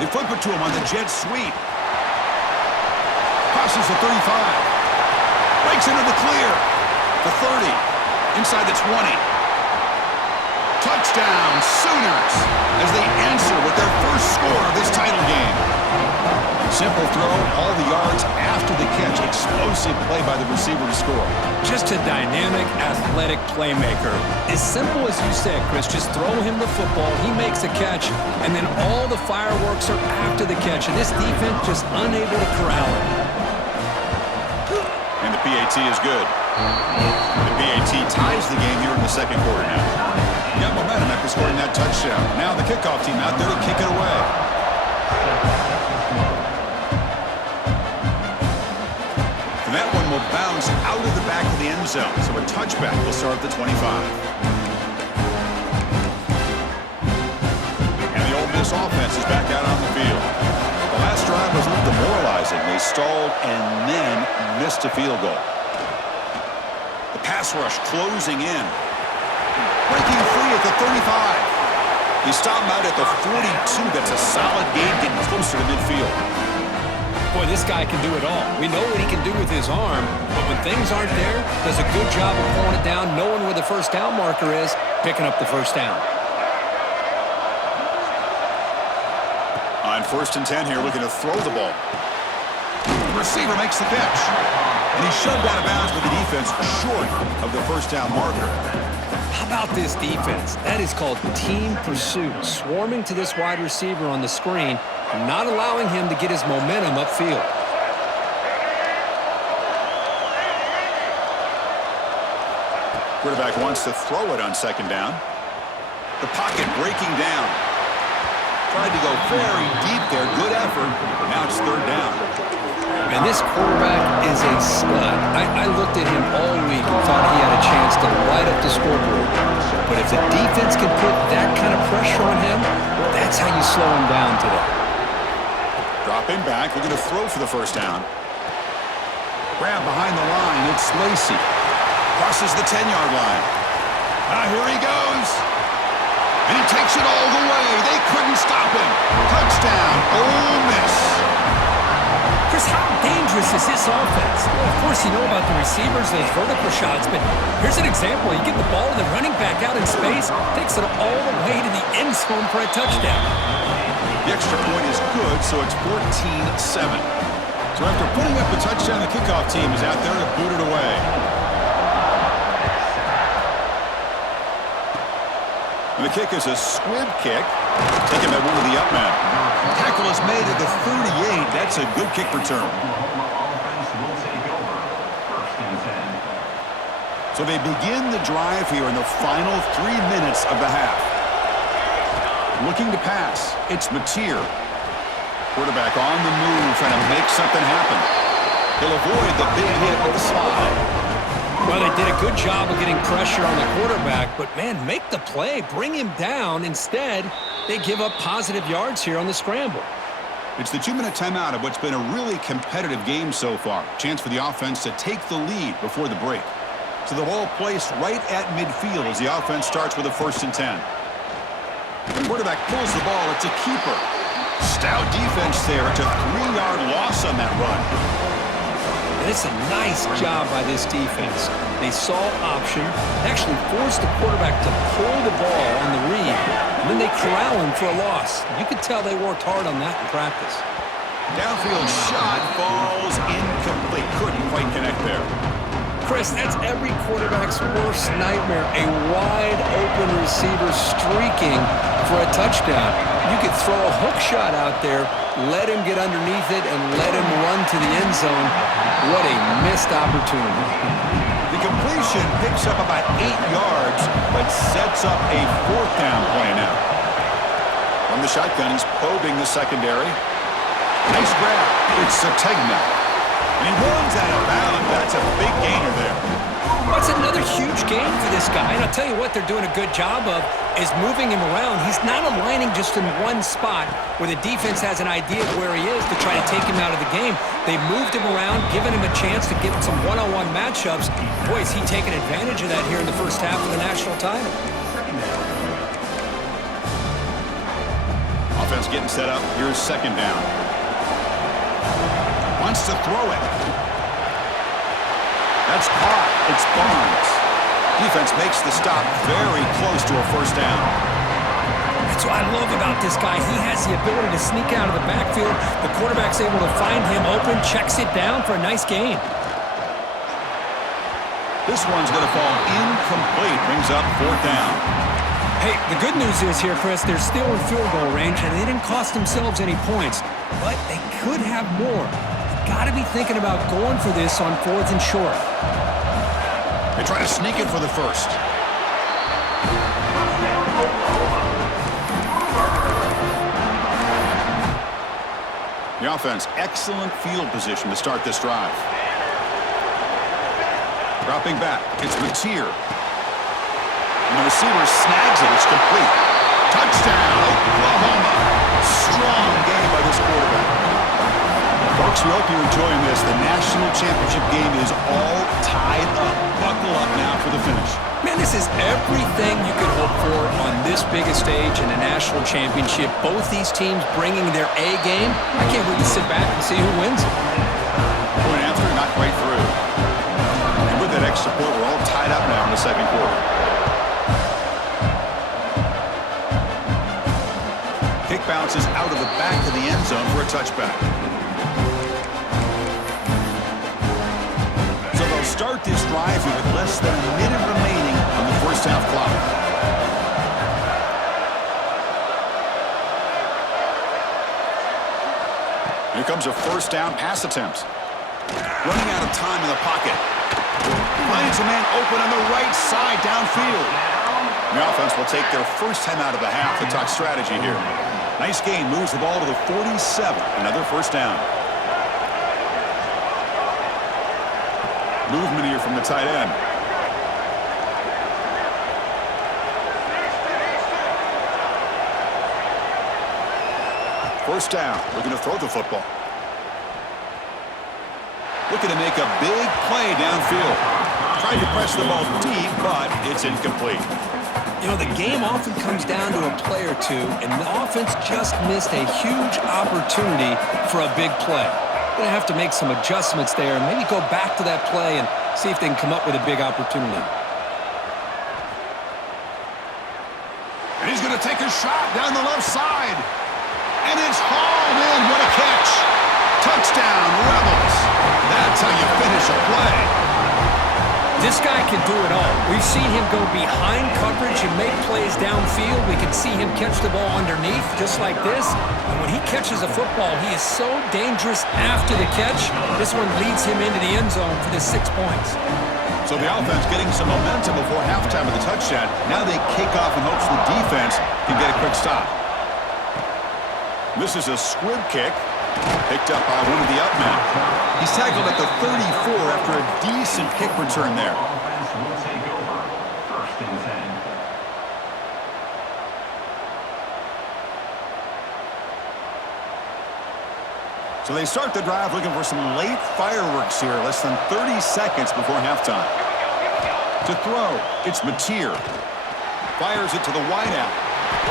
They flip it to him on the jet sweep. Crosses the 35. Breaks into the clear. The 30. Inside the 20. Touchdown, Sooners, as they answer with their first score of this title game. Simple throw, all the yards after the catch. Explosive play by the receiver to score. Just a dynamic, athletic playmaker. As simple as you said, Chris, just throw him the football, he makes the catch, and then all the fireworks are after the catch, and this defense just unable to corral it. And the PAT is good. The PAT ties the game here in the second quarter now. Got momentum after scoring that touchdown. Now the kickoff team out there to kick it away. And that one will bounce out of the back of the end zone. So a touchback will start at the 25. And the Ole Miss offense is back out on the field. The last drive was a little demoralizing. They stalled and then missed a field goal. The pass rush closing in. Breaking free at the 35. He stopped him out at the 42. That's a solid gain, getting closer to midfield. Boy, this guy can do it all. We know what he can do with his arm, but when things aren't there, does a good job of pulling it down, knowing where the first down marker is, picking up the first down. On 1st and 10 here, looking to throw the ball. The receiver makes the catch. And he's shoved out of bounds with the defense short of the first down marker. How about this defense? That is called team pursuit. Swarming to this wide receiver on the screen, not allowing him to get his momentum upfield. Quarterback wants to throw it on 2nd down. The pocket breaking down. Tried to go very deep there. Good effort. Now it's 3rd down. And this quarterback is a stud. I looked at him all week and thought he had a chance to light up the scoreboard. But if the defense can put that kind of pressure on him, that's how you slow him down today. Dropping back, looking to throw for the first down. Grab behind the line, it's Lacy. Crosses the 10-yard line. Here he goes. And he takes it all the way. They couldn't stop him. Touchdown, Ole Miss. Chris, how dangerous is this offense? Well, of course, you know about the receivers, those vertical shots, but here's an example. You get the ball to the running back out in space, takes it all the way to the end zone for a touchdown. The extra point is good, so it's 14-7. So after putting up the touchdown, the kickoff team is out there to boot it away. And the kick is a squib kick, taken by one of the up men. Tackle is made at the 38. That's a good kick return. So they begin the drive here in the final 3 minutes of the half. Looking to pass, it's Mateer. Quarterback on the move, trying to make something happen. He'll avoid the big hit with the slide. Well, they did a good job of getting pressure on the quarterback, but, man, make the play, bring him down. Instead, they give up positive yards here on the scramble. It's the 2-minute timeout of what's been a really competitive game so far. Chance for the offense to take the lead before the break. So the ball placed right at midfield as the offense starts with a 1st and 10. The quarterback pulls the ball. It's a keeper. Stout defense there. It's a 3-yard loss on that run. And it's a nice job by this defense. They saw option, actually forced the quarterback to pull the ball on the read, and then they corral him for a loss. You could tell they worked hard on that in practice. Downfield shot falls incomplete. Couldn't quite connect there. Chris, that's every quarterback's worst nightmare. A wide-open receiver streaking for a touchdown. You could throw a hook shot out there, let him get underneath it, and let him run to the end zone. What a missed opportunity. The completion picks up about 8 yards, but sets up a 4th down play now. From the shotgun, he's probing the secondary. Nice grab. It's Sategna. And he runs out of bounds. That's a big gainer there. That's another huge gain for this guy. And I'll tell you what they're doing a good job of is moving him around. He's not aligning just in one spot where the defense has an idea of where he is to try to take him out of the game. They moved him around, given him a chance to get some one-on-one matchups. Boy, is he taking advantage of that here in the first half of the national title. offense getting set up. Here's second down. Wants to throw it. That's caught. It's Barnes. Defense makes the stop very close to a first down. That's what I love about this guy. He has the ability to sneak out of the backfield. The quarterback's able to find him open, checks it down for a nice gain. This one's going to fall incomplete. Brings up fourth down. Hey, the good news is here, Chris, they're still in field goal range, and they didn't cost themselves any points, but they could have more. Got to be thinking about going for this on fourth and short. They try to sneak it for the first. The offense, excellent field position to start this drive. Dropping back, it's Mateer. And the receiver snags it. It's complete. Touchdown, Oklahoma. Strong game by this quarterback. Folks, we hope you're enjoying this. The national championship game is all tied up. Buckle up now for the finish. Man, this is everything you could hope for on this biggest stage in a national championship. Both these teams bringing their A game. I can't wait to sit back and see who wins. Point after, not quite through. And with that extra point, we're all tied up now in the second quarter. Kick bounces out of the back of the end zone for a touchback. So they'll start this drive here with less than a minute remaining on the first half clock. Here comes a first down pass attempt. Running out of time in the pocket. Finds a man open on the right side downfield. The offense will take their first time out of the half to talk strategy here. Nice gain, moves the ball to the 47. Another first down. Movement here from the tight end. First down, looking to throw the football. Looking to make a big play downfield. Tried to press the ball deep, but it's incomplete. You know, the game often comes down to a play or two, and the offense just missed a huge opportunity for a big play. Going to have to make some adjustments there and maybe go back to that play and see if they can come up with a big opportunity. And he's going to take a shot down the left side. And it's hauled in. What a catch. Touchdown, Rebels. That's how you finish a play. This guy can do it all. We've seen him go behind coverage and make plays downfield. We can see him catch the ball underneath just like this. And when he catches a football, he is so dangerous after the catch. This one leads him into the end zone for the 6 points. So the offense getting some momentum before halftime with the touchdown. Now they kick off in hopes the defense can get a quick stop. This is a squib kick. Picked up by one of the up men. He's tackled at the 34 after a decent kick return there. So they start the drive looking for some late fireworks here, less than 30 seconds before halftime. To throw, it's Mateer. Fires it to the wideout.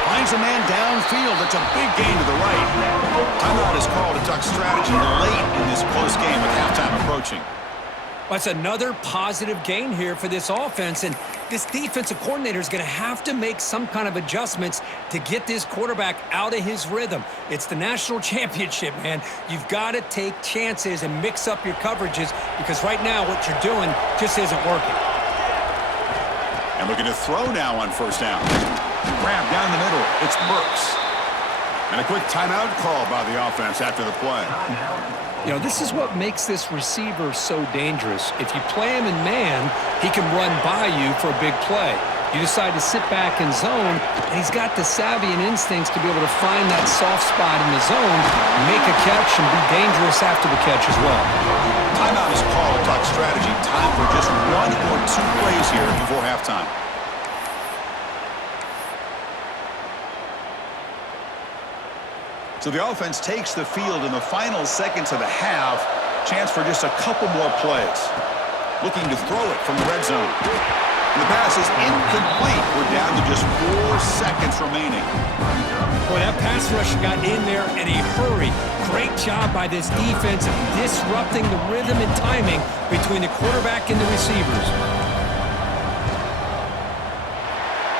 Finds a man downfield. It's a big gain to the right. Timeout is called to talk strategy late in this close game with halftime approaching. That's another positive gain here for this offense, and this defensive coordinator is going to have to make some kind of adjustments to get this quarterback out of his rhythm. It's the national championship, man. You've got to take chances and mix up your coverages because right now what you're doing just isn't working. And looking to throw now on first down. Grab down the middle. It's Burks. And a quick timeout call by the offense after the play. You know, this is what makes this receiver so dangerous. If you play him in man, he can run by you for a big play. You decide to sit back in zone, and he's got the savvy and instincts to be able to find that soft spot in the zone, make a catch, and be dangerous after the catch as well. Timeout is called to talk strategy. Time for just one or two plays here before halftime. So the offense takes the field in the final seconds of the half. Chance for just a couple more plays. Looking to throw it from the red zone. And the pass is incomplete. We're down to just 4 seconds remaining. Boy, that pass rush got in there in a hurry. Great job by this defense of disrupting the rhythm and timing between the quarterback and the receivers.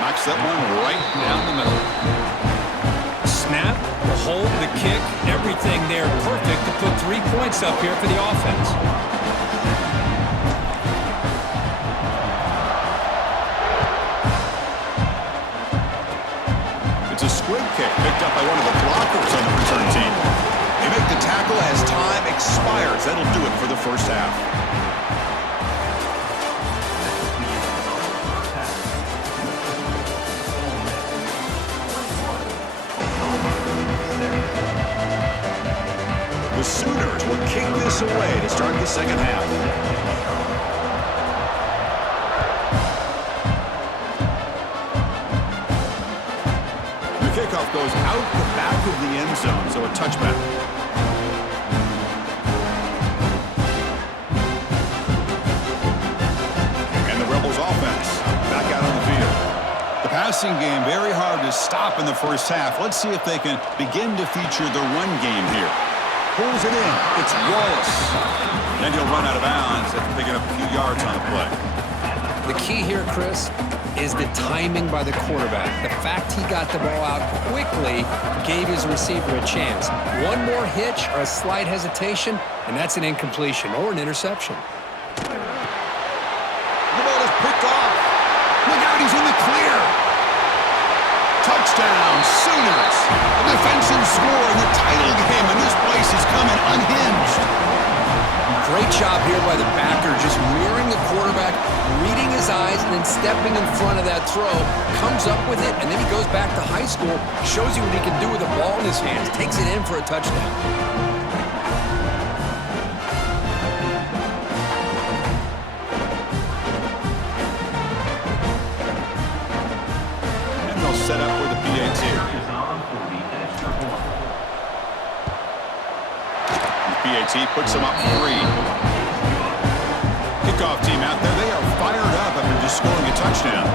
Knocks that one right down the middle. Snap, the hold, the kick, everything there perfect to put 3 points up here for the offense. It's a squib kick picked up by one of the blockers on the return team. They make the tackle as time expires. That'll do it for the first half. The Sooners will kick this away to start the second half. The kickoff goes out the back of the end zone, so a touchback. And the Rebels offense back out on the field. The passing game very hard to stop in the first half. Let's see if they can begin to feature the run game here. Pulls it in. It's Wallace. And he'll run out of bounds after picking up a few yards on the play. The key here, Chris, is the timing by the quarterback. The fact he got the ball out quickly gave his receiver a chance. One more hitch or a slight hesitation, and that's an incompletion or an interception. The ball is picked off. Look out, he's in the clear. Touchdown, Sooners. A defensive score in the title game, and this place is coming unhinged. Great job here by the backer, just mirroring the quarterback, reading his eyes, and then stepping in front of that throw, comes up with it, and then he goes back to high school, shows you what he can do with the ball in his hands, takes it in for a touchdown. Set up with the PAT. The PAT puts them up 3. Kickoff team out there. They are fired up after just scoring a touchdown.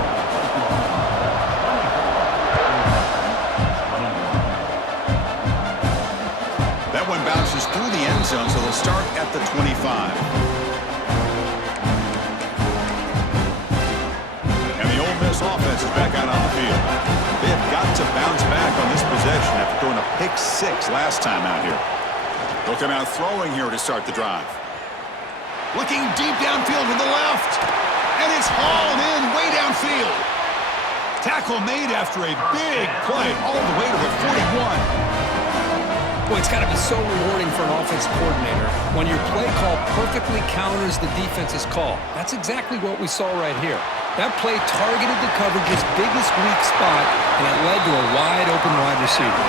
That one bounces through the end zone, so they'll start at the 25. And the Ole Miss offense is back out on the field. They have got to bounce back on this possession after throwing a pick 6 last time out here. They'll come out throwing here to start the drive. Looking deep downfield to the left. And it's hauled in way downfield. Tackle made after a big play all the way to the 41. Boy, it's got to be so rewarding for an offense coordinator when your play call perfectly counters the defense's call. That's exactly what we saw right here. That play targeted the coverage's biggest weak spot, and it led to a wide-open wide receiver.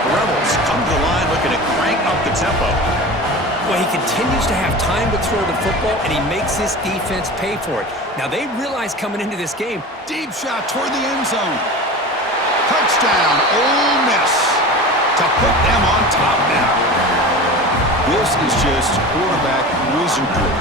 The Rebels come to the line looking to crank up the tempo. Well, he continues to have time to throw the football, and he makes this defense pay for it. Now, they realize coming into this game, Deep shot toward the end zone. Touchdown, Ole Miss, to put them on top now. This is just quarterback wizardry.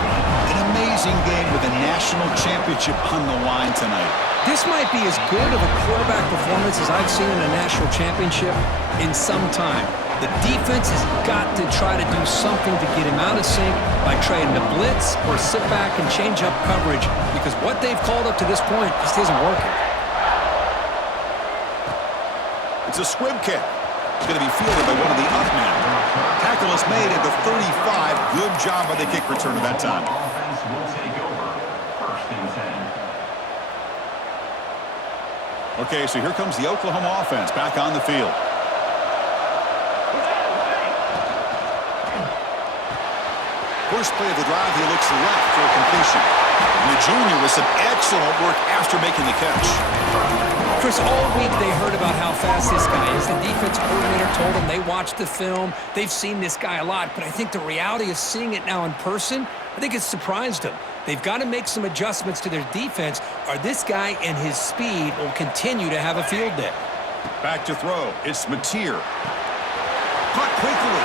An amazing game with a national championship on the line tonight. this might be as good of a quarterback performance as I've seen in a national championship in some time. The defense has got to try to do something to get him out of sync by trying to blitz or sit back and change up coverage, because what they've called up to this point just isn't working. It's a squib kick. It's going to be fielded by one of the up men. Tackle is made at the 35. Good job by the kick returner that time. Okay, so here comes the Oklahoma offense back on the field. First play of the drive, he looks left for a completion. And the junior with some excellent work after making the catch. Chris, all week they heard about how fast this guy is. The defense coordinator told them they watched the film. They've seen this guy a lot, but I think the reality of seeing it now in person, I think it's surprised them. They've got to make some adjustments to their defense, or this guy and his speed will continue to have a field day. Back to throw. It's Mateer. Caught quickly.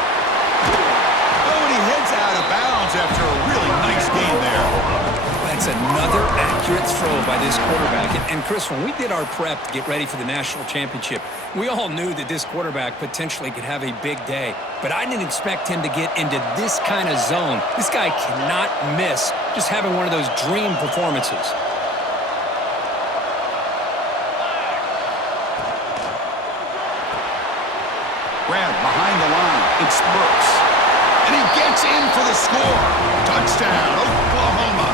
Oh, and he heads out of bounds after a really nice game there. That That's another accurate throw by this quarterback. And Chris, when we did our prep to get ready for the national championship, we all knew that this quarterback potentially could have a big day. But I didn't expect him to get into this kind of zone. This guy cannot miss just having one of those dream performances. Grab behind the line. It's Brooks. And he gets in for the score. Touchdown, Oklahoma.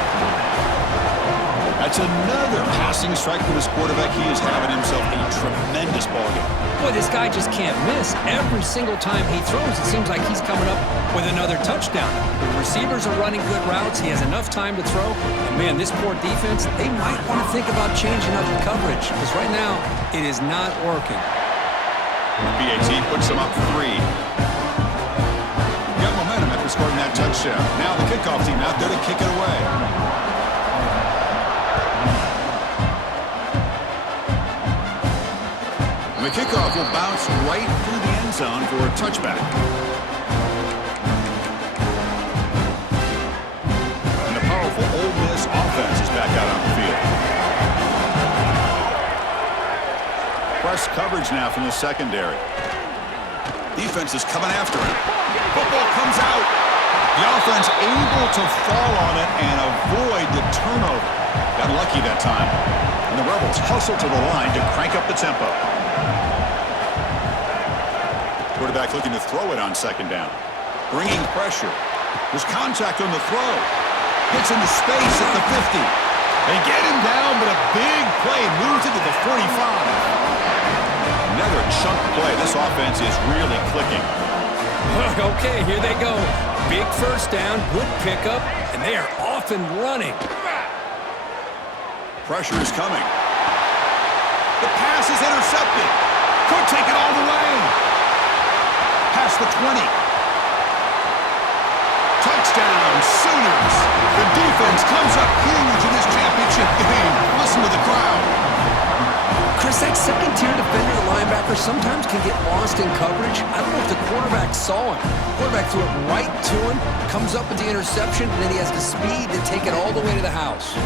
That's another passing strike from his quarterback. He is having himself a tremendous ballgame. Boy, this guy just can't miss. Every single time he throws, it seems like he's coming up with another touchdown. The receivers are running good routes. He has enough time to throw. And, man, this poor defense, they might want to think about changing up the coverage because right now it is not working. BAT puts them up 3. Got momentum after scoring that touchdown. Now the kickoff team out there to kick it away. And the kickoff will bounce right through the end zone for a touchback. And the powerful Ole Miss offense is back out on the field. Press coverage now from the secondary. Defense is coming after him. Football comes out. The offense able to fall on it and avoid the turnover. Got lucky that time. And the Rebels hustle to the line to crank up the tempo. Quarterback looking to throw it on second down. Bringing pressure. There's contact on the throw. Gets into space at the 50. They get him down, but a big play moves it to the 45. Another chunk play. This offense is really clicking. Okay, here they go. Big first down, good pickup, and they are off and running. Pressure is coming. The pass is intercepted. Could take it all the way. Past the 20. Touchdown, Sooners. The defense comes up huge in this championship game. Listen to the crowd. Chris, that second-tier defender, the linebacker, sometimes can get lost in coverage. I don't know if the quarterback saw him. The quarterback threw it right to him, comes up with the interception, and then he has the speed to take it all the way to the house.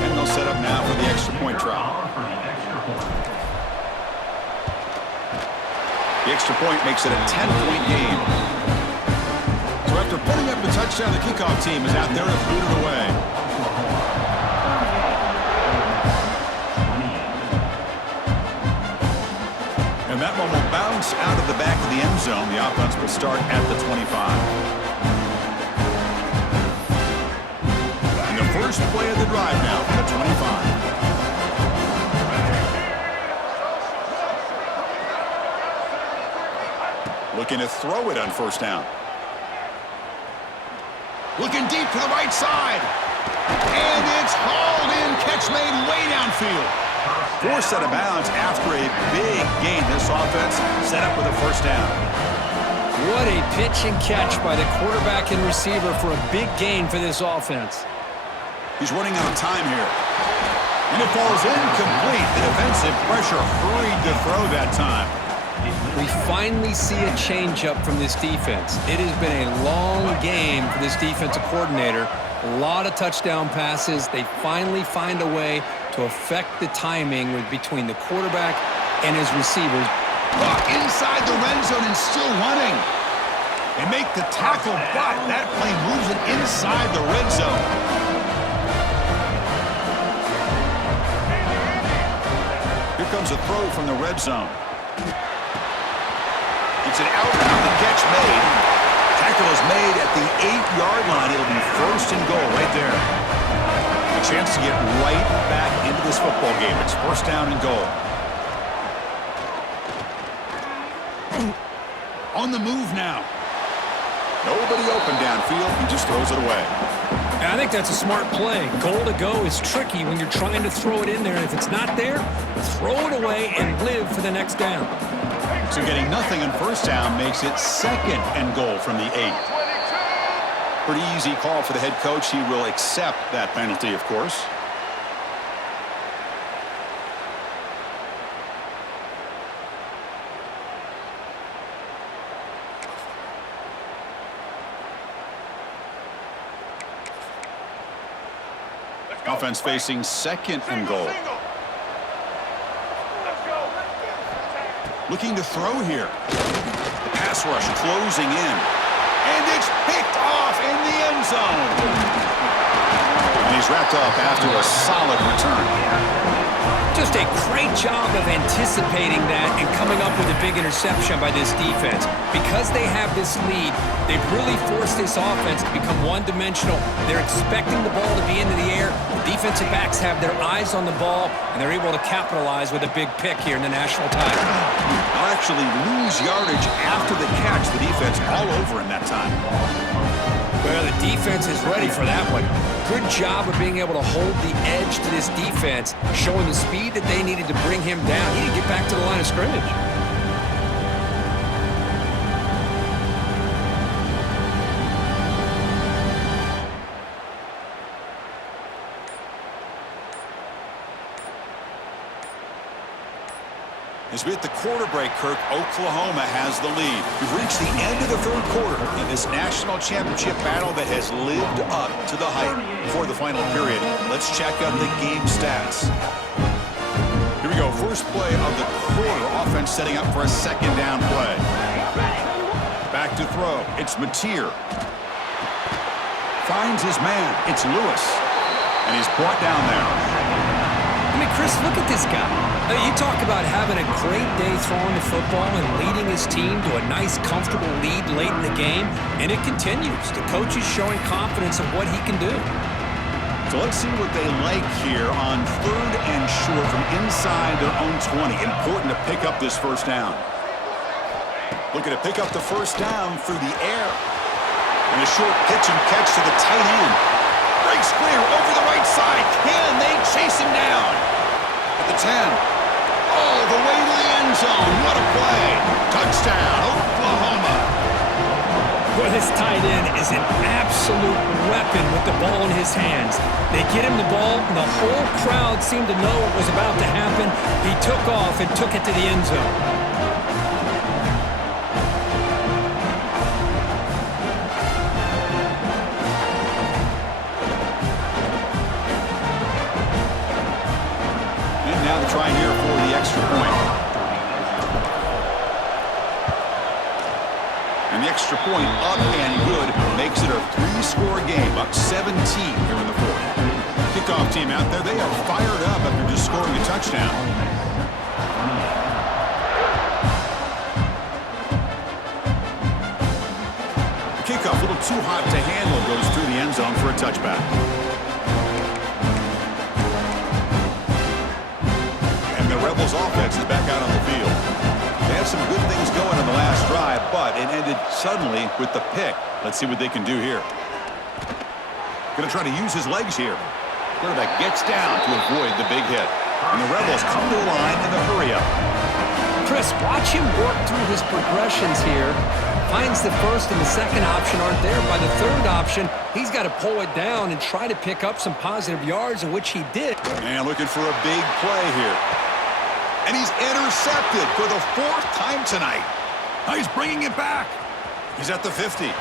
And they'll set up now for the extra point try. The extra point makes it a 10-point game. So after putting up the touchdown, the kickoff team is out there to boot it away. And that one will bounce out of the back of the end zone. The offense will start at the 25. And the first play of the drive now from the 25. Looking to throw it on first down. Looking deep to the right side. And it's hauled in. Catch made way downfield. Forced out of bounds after a big gain. This offense set up with a first down. What a pitch and catch by the quarterback and receiver for a big gain for this offense. He's running out of time here. And it falls incomplete. The defensive pressure hurried to throw that time. We finally see a change-up from this defense. It has been a long game for this defensive coordinator. A lot of touchdown passes. They finally find a way to affect the timing between the quarterback and his receivers. Buck inside the red zone and still running. They make the tackle, but that play moves it inside the red zone. Here comes a throw from the red zone. It's an outbound catch made. Tackle is made at the 8-yard line. It'll be first and goal right there. A chance to get right back into this football game. It's first down and goal. On the move now. Nobody open downfield. He just throws it away. I think that's a smart play. Goal to go is tricky when you're trying to throw it in there. If it's not there, throw it away and live for the next down. So getting nothing on first down makes it second and goal from the 8. Pretty easy call for the head coach. He will accept that penalty, of course. Offense facing 2nd and goal. Looking to throw here. The pass rush closing in. And it's picked off in the end zone. And he's wrapped up after a solid return. Just a great job of anticipating that and coming up with a big interception by this defense. Because they have this lead, they've really forced this offense to become one-dimensional. They're expecting the ball to be into the air. The defensive backs have their eyes on the ball, and they're able to capitalize with a big pick here in the national title. They'll actually lose yardage after the catch. The defense all over in that time. Well, the defense is ready for that one. Good job of being able to hold the edge to this defense, showing the speed that they needed to bring him down. He didn't get back to the line of scrimmage. As we hit the quarter break, Kirk, Oklahoma has the lead. We've reached the end of the 3rd quarter in this national championship battle that has lived up to the hype. Before the final period, let's check out the game stats. Here we go. First play of the quarter. Offense setting up for a 2nd down play. Back to throw. It's Mateer. Finds his man. It's Lewis. And he's brought down there. I mean, Chris, look at this guy. You talk about having a great day throwing the football and leading his team to a nice, comfortable lead late in the game, and it continues. The coach is showing confidence of what he can do. So let's see what they like here on 3rd and short from inside their own 20. Important to pick up this 1st down. Looking to pick up the 1st down through the air. And a short pitch and catch to the tight end. Breaks clear over the right side. Can they chase him down? At the 10. All the way to the end zone. What a play. Touchdown, Oklahoma. Well, this tight end is an absolute weapon with the ball in his hands. They get him the ball, and the whole crowd seemed to know what was about to happen. He took off and took it to the end zone. Try here for the extra point. And the extra point up and good makes it a 3-score game, up 17 here in the 4th. Kickoff team out there, they are fired up after just scoring a touchdown. The kickoff, a little too hot to handle, goes through the end zone for a touchback. Rebels offense is back out on the field. They had some good things going on the last drive, but it ended suddenly with the pick. Let's see what they can do here. Going to try to use his legs here. Quarterback gets down to avoid the big hit. And the Rebels come to the line in the hurry up. Chris, watch him work through his progressions here. Finds the 1st and the 2nd option aren't there. By the 3rd option, he's got to pull it down and try to pick up some positive yards, in which he did. And looking for a big play here. And he's intercepted for the 4th time tonight. Now he's bringing it back. He's at the 50. And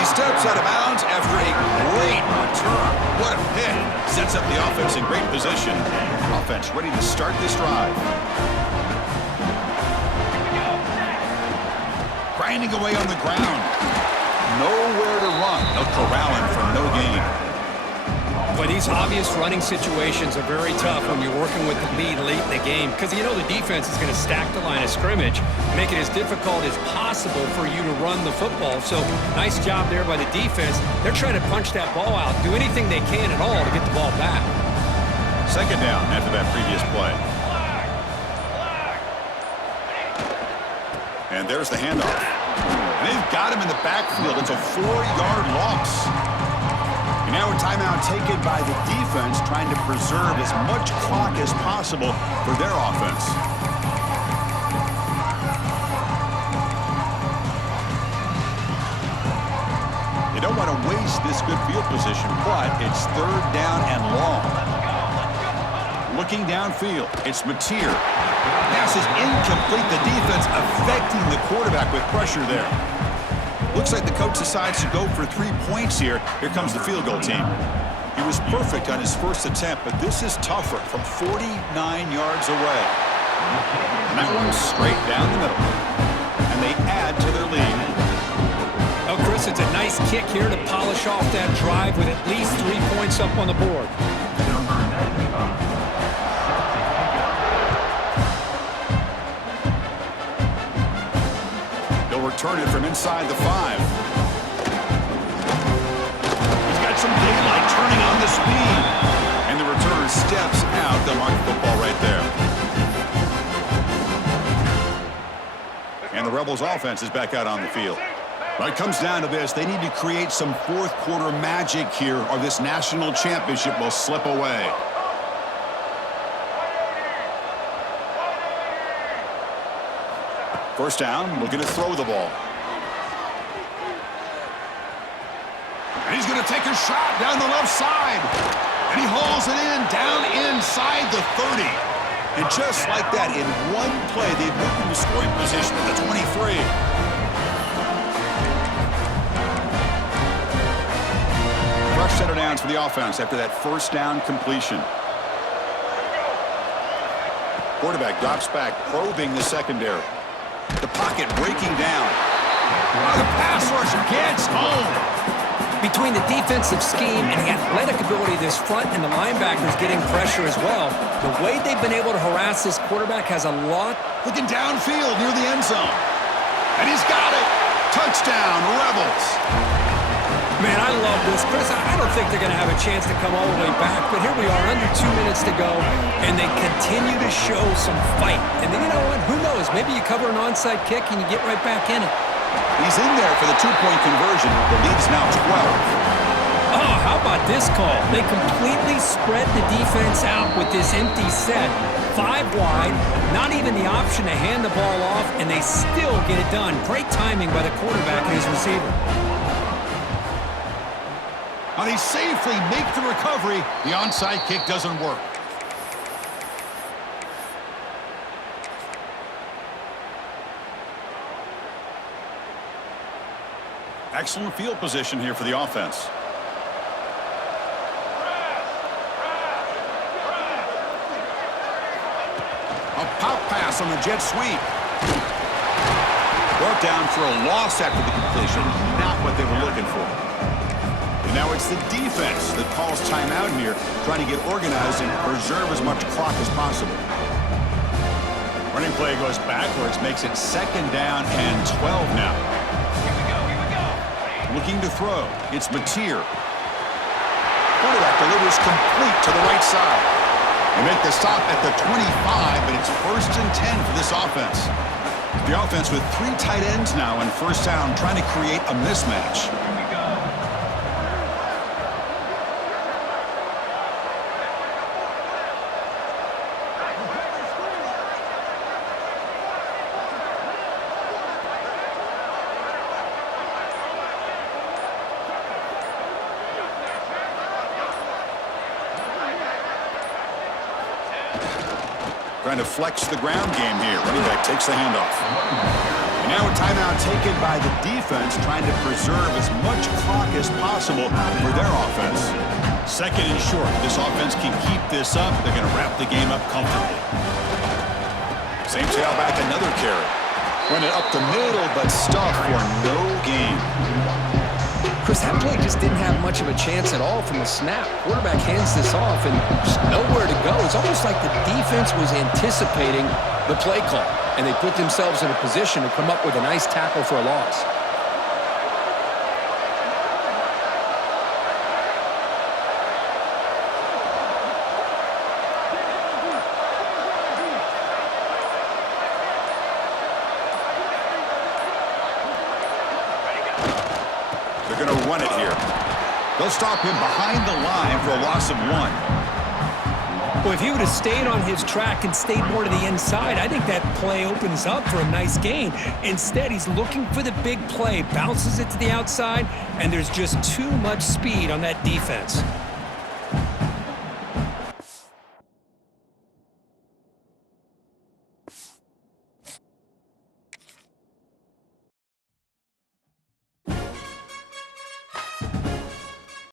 he steps out of bounds after a great return. What a pick. Sets up the offense in great position. Offense ready to start this drive. Grinding away on the ground. Nowhere to run. They'll corral him for no gain. But these obvious running situations are very tough when you're working with the lead late in the game, because you know the defense is going to stack the line of scrimmage, make it as difficult as possible for you to run the football. So nice job there by the defense. They're trying to punch that ball out, do anything they can at all to get the ball back. 2nd down after that previous play. And there's the handoff. And they've got him in the backfield. It's a 4-yard loss. And now a timeout taken by the defense, trying to preserve as much clock as possible for their offense. You don't want to waste this good field position, but it's 3rd down and long. Looking downfield, it's Mateer. Pass is incomplete. The defense affecting the quarterback with pressure there. Looks like the coach decides to go for 3 points here. Here comes the field goal team. He was perfect on his first attempt, but this is tougher from 49 yards away. And that one's straight down the middle. And they add to their lead. Oh, Chris, it's a nice kick here to polish off that drive with at least 3 points up on the board. They'll return it from inside the 5. He's got some daylight turning on the speed. And the return steps out. They'll mark the football right there. And the Rebels offense is back out on the field. Well, it comes down to this. They need to create some fourth quarter magic here or this national championship will slip away. First down, looking to throw the ball. And he's going to take a shot down the left side. And he hauls it in down inside the 30. And just like that, in one play, they've moved into scoring position at the 23. Fresh set of downs for the offense after that first down completion. Quarterback drops back, probing the secondary. The pocket breaking down. Oh, the pass rush gets home. Between the defensive scheme and the athletic ability of this front and the linebackers getting pressure as well, the way they've been able to harass this quarterback has a lot. Looking downfield near the end zone. And he's got it. Touchdown, Rebels. Man, I love this. Chris, I don't think they're going to have a chance to come all the way back, but here we are, under 2 minutes to go, and they continue to show some fight. And then, you know what? Who knows? Maybe you cover an onside kick and you get right back in it. He's in there for the 2-point conversion. The lead's now 12. Oh, how about this call? They completely spread the defense out with this empty set. 5 wide, not even the option to hand the ball off, and they still get it done. Great timing by the quarterback and his receiver. And they safely make the recovery. The onside kick doesn't work. Excellent field position here for the offense. A pop pass on the jet sweep. Brought down for a loss after the completion. Not what they were looking for. And now it's the defense that calls timeout here, trying to get organized and preserve as much clock as possible. Running play goes backwards, makes it 2nd down and 12 now. Looking to throw. It's Mateer. Quarterback delivers complete to the right side. They make the stop at the 25, but it's 1st and 10 for this offense. The offense with 3 tight ends now in first down, trying to create a mismatch. Trying to flex the ground game here. Running back takes the handoff. And now a timeout taken by the defense, trying to preserve as much clock as possible for their offense. 2nd and short. This offense can keep this up. They're going to wrap the game up comfortably. Same tailback, another carry. Run it up the middle, but stuffed for no gain. Chris, that play just didn't have much of a chance at all from the snap. Quarterback hands this off and just nowhere to go. It's almost like the defense was anticipating the play call, and they put themselves in a position to come up with a nice tackle for a loss. They're going to run it here. They'll stop him behind the line for a loss of 1. Well, if he would have stayed on his track and stayed more to the inside, I think that play opens up for a nice gain. Instead, he's looking for the big play, bounces it to the outside, and there's just too much speed on that defense.